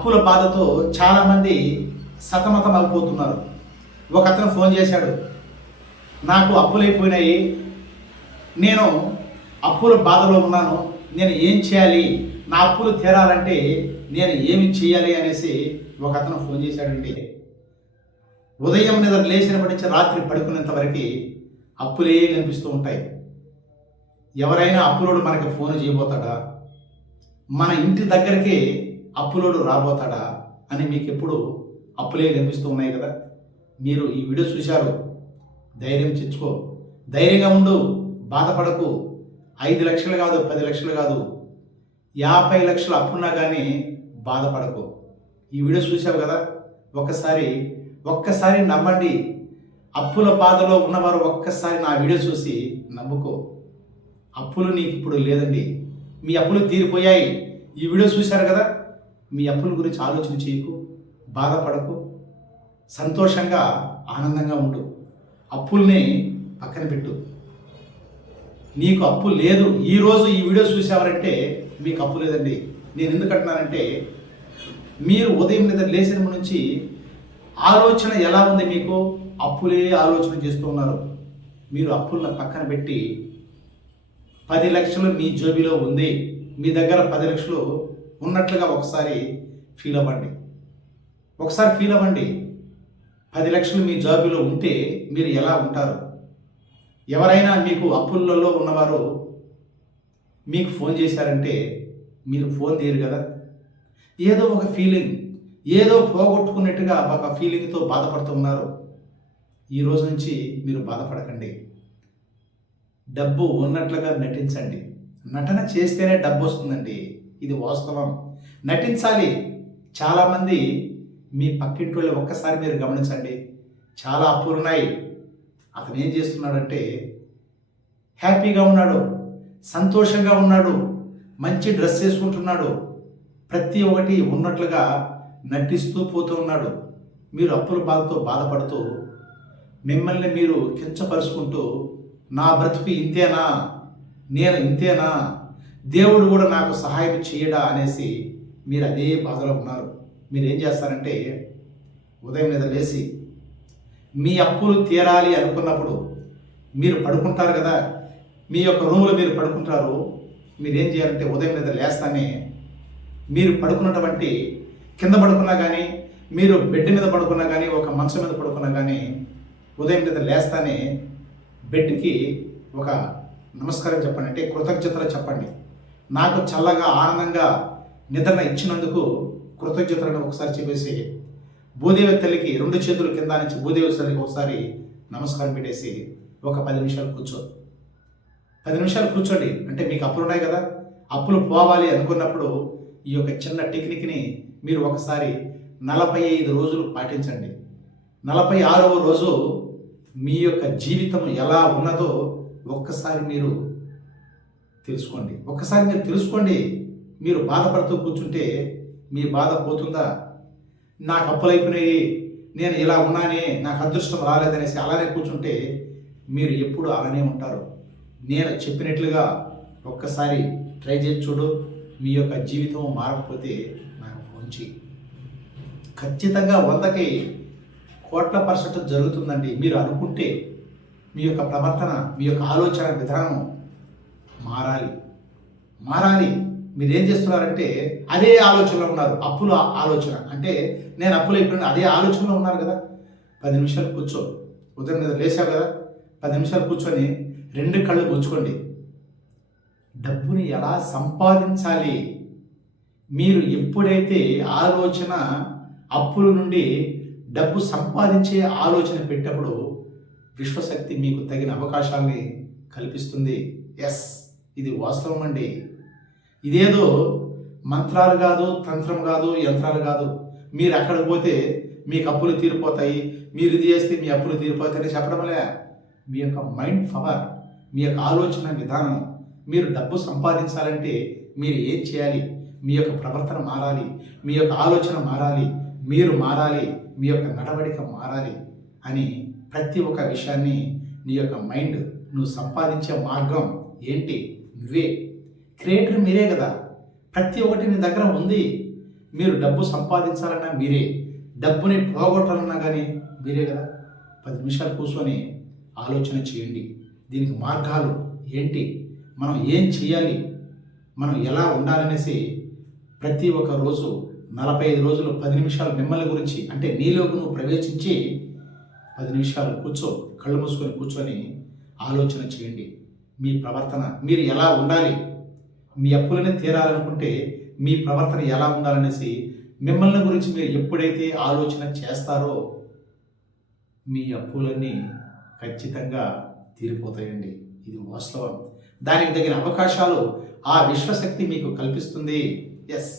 అప్పుల బాధతో చాలామంది సతమతం అయిపోతున్నారు. ఒక అతను ఫోన్ చేశాడు, నాకు అప్పులైపోయినాయి, నేను అప్పుల బాధలో ఉన్నాను, నేను ఏం చేయాలి, నా అప్పులు తీరాలంటే నేను ఏమి చేయాలి అనేసి ఒక అతను ఫోన్ చేశాడండి. ఉదయం నిద్ర లేచినప్పటి నుంచి రాత్రి పడుకునేంత వరకు అప్పులే కనిపిస్తూ ఉంటాయి. ఎవరైనా అప్పులోడు మనకి ఫోన్ చేయబోతాడా, మన ఇంటి దగ్గరికి అప్పులోడు రాబోతాడా అని మీకు ఎప్పుడు అప్పులే కనిపిస్తూ ఉన్నాయి కదా. మీరు ఈ వీడియో చూశారు, ధైర్యం తెచ్చుకో, ధైర్యంగా ఉండు, బాధపడకు. 5 లక్షలు కాదు, 10 లక్షలు కాదు, 50 లక్షలు అప్పున్నా కానీ బాధపడకు. ఈ వీడియో చూసావు కదా, ఒక్కసారి నవ్వండి. అప్పుల బాధలో ఉన్నవారు ఒక్కసారి నా వీడియో చూసి నవ్వుకో. అప్పులు నీకు ఇప్పుడు లేదండి, మీ అప్పులు తీరిపోయాయి. ఈ వీడియో చూశారు కదా, మీ అప్పుల గురించి ఆలోచన చేయకు, బాధపడకు, సంతోషంగా ఆనందంగా ఉండు. అప్పుల్ని పక్కన పెట్టు. నీకు అప్పు లేదు. ఈరోజు ఈ వీడియో చూసేవారంటే మీకు అప్పు లేదండి. నేను ఎందుకు అంటున్నానంటే, మీరు ఉదయం నిద్ర లేచిన నుంచి ఆలోచన ఎలా ఉంది, మీకు అప్పులే ఆలోచన చేస్తూ ఉన్నారు. మీరు అప్పులను పక్కన పెట్టి 10 లక్షలు మీ జోబీలో ఉంది, మీ దగ్గర 10 లక్షలు ఉన్నట్లుగా ఒకసారి ఫీల్ అవ్వండి. 10 లక్షలు మీ జాబీలో ఉంటే మీరు ఎలా ఉంటారు? ఎవరైనా మీకు అప్పులలో ఉన్నవారు మీకు ఫోన్ చేశారంటే మీరు ఫోన్ తీయరు కదా. ఏదో ఒక ఫీలింగ్, ఏదో పోగొట్టుకున్నట్టుగా ఒక ఫీలింగ్తో బాధపడుతూ ఉన్నారు. ఈ రోజు నుంచి మీరు బాధపడకండి. డబ్బు ఉన్నట్లుగా నటించండి. నటన చేస్తేనే డబ్బు వస్తుందండి, ఇది వాస్తవం. నటించాలి. చాలామంది మీ పక్కింటి వాళ్ళు ఒక్కసారి మీరు గమనించండి, చాలా అప్పులు ఉన్నాయి. అతను ఏం చేస్తున్నాడంటే హ్యాపీగా ఉన్నాడు, సంతోషంగా ఉన్నాడు, మంచి డ్రెస్ వేసుకుంటున్నాడు, ప్రతి ఒక్కటి ఉన్నట్లుగా నటిస్తూ పోతూ ఉన్నాడు. మీరు అప్పుల బాధతో బాధపడుతూ మిమ్మల్ని మీరు కించపరుచుకుంటూ, నా బ్రతుకు ఇంతేనా, నేను ఇంతేనా, దేవుడు కూడా నాకు సహాయం చేయడా అనేసి మీరు అదే బాధలో ఉన్నారు. మీరు ఏం చేస్తారంటే, ఉదయం నిద్ర లేచి మీ అప్పులు తీరాలి అనుకున్నప్పుడు మీరు పడుకుంటారు కదా, మీ యొక్క రూములో మీరు పడుకుంటారు. మీరు ఏం చేయాలంటే, ఉదయం నిద్ర లేస్తానే మీరు పడుకున్నటువంటి కింద పడుకున్నా కానీ, మీరు బెడ్ మీద పడుకున్నా కానీ, ఒక మంచం మీద పడుకున్నా కానీ, ఉదయం నిద్ర లేస్తానే బెడ్కి ఒక నమస్కారం చెప్పండి, అంటే కృతజ్ఞతలు చెప్పండి. నాకు చల్లగా ఆనందంగా నిద్రను ఇచ్చినందుకు కృతజ్ఞతలను ఒకసారి చెప్పేసి, భూదేవి తల్లికి 2 చేతులు కింద నుంచి భూదేవి తల్లికి ఒకసారి నమస్కారం పెట్టేసి ఒక 10 నిమిషాలు కూర్చో. 10 నిమిషాలు కూర్చోండి. అంటే మీకు అప్పులు ఉన్నాయి కదా, అప్పులు పోవాలి అనుకున్నప్పుడు ఈ యొక్క చిన్న టెక్నిక్ని మీరు ఒకసారి 45 రోజులు పాటించండి. 46వ రోజు మీ యొక్క జీవితం ఎలా ఉన్నదో ఒక్కసారి మీరు తెలుసుకోండి. మీరు బాధపడుతూ కూర్చుంటే మీ బాధ పోతుందా? నాకు అప్పులు అయిపోయినాయి, నేను ఇలా ఉన్నానే, నాకు అదృష్టం రాలేదనేసి అలానే కూర్చుంటే మీరు ఎప్పుడు అలానే ఉంటారు. నేను చెప్పినట్లుగా ఒక్కసారి ట్రై చేసి చూడు. మీ యొక్క జీవితం మారకపోతే నాకు ఫోన్ చేయి. ఖచ్చితంగా 100కి 1,00,00,000% జరుగుతుందండి. మీరు అనుకుంటే మీ యొక్క ప్రవర్తన, మీ యొక్క ఆలోచన విధానం మారాలి. మీరు ఏం చేస్తున్నారంటే అదే ఆలోచనలో ఉన్నారు. అప్పుల ఆలోచన అంటే నేను అప్పులు అయిపోయిన అదే ఆలోచనలో ఉన్నారు కదా. 10 నిమిషాలు కూర్చో. ఉదయం నిద్ర లేచావు కదా, 10 నిమిషాలు కూర్చొని 2 కళ్ళు ముచ్చుకోండి. డబ్బుని ఎలా సంపాదించాలి, మీరు ఎప్పుడైతే ఆలోచన అప్పుల నుండి డబ్బు సంపాదించే ఆలోచన పెట్టినప్పుడు విశ్వశక్తి మీకు తగిన అవకాశాలని కల్పిస్తుంది. ఎస్, ఇది వాస్తవం అండి. ఇదేదో మంత్రాలు కాదు, తంత్రం కాదు, యంత్రాలు కాదు. మీరు అక్కడికి పోతే మీకు అప్పులు తీరిపోతాయి, మీరు ఇది చేస్తే మీ అప్పులు తీరిపోతాయని చెప్పడంలే. మీ యొక్క మైండ్ పవర్, మీ యొక్క ఆలోచన విధానం. మీరు డబ్బు సంపాదించాలంటే మీరు ఏం చేయాలి? మీ యొక్క ప్రవర్తన మారాలి, మీ యొక్క ఆలోచన మారాలి, మీరు మారాలి, మీ యొక్క నడవడిక మారాలి అని ప్రతి ఒక్క విషయాన్ని నీ యొక్క మైండ్, నువ్వు సంపాదించే మార్గం ఏంటి? నువ్వే క్రియేటర్, మీరే కదా. ప్రతి ఒక్కటి నీ దగ్గర ఉంది. మీరు డబ్బు సంపాదించాలన్నా మీరే, డబ్బుని పోగొట్టాలన్నా కానీ మీరే కదా. 10 నిమిషాలు కూర్చొని ఆలోచన చేయండి. దీనికి మార్గాలు ఏంటి, మనం ఏం చేయాలి, మనం ఎలా ఉండాలనేసి ప్రతి ఒక్క రోజు 45 రోజులు 10 నిమిషాలు మిమ్మల్ని గురించి, అంటే నీలోకి నువ్వు ప్రవేశించి 10 నిమిషాలు కళ్ళు మూసుకొని కూర్చొని ఆలోచన చేయండి. మీ ప్రవర్తన, మీరు ఎలా ఉండాలి, మీ అప్పులనే తీరాలనుకుంటే మీ ప్రవర్తన ఎలా ఉండాలనేసి మిమ్మల్ని గురించి మీరు ఎప్పుడైతే ఆలోచన చేస్తారో మీ అప్పులన్నీ ఖచ్చితంగా తీరిపోతాయండి. ఇది వాస్తవం. దానికి తగిన అవకాశాలు ఆ విశ్వశక్తి మీకు కల్పిస్తుంది. ఎస్,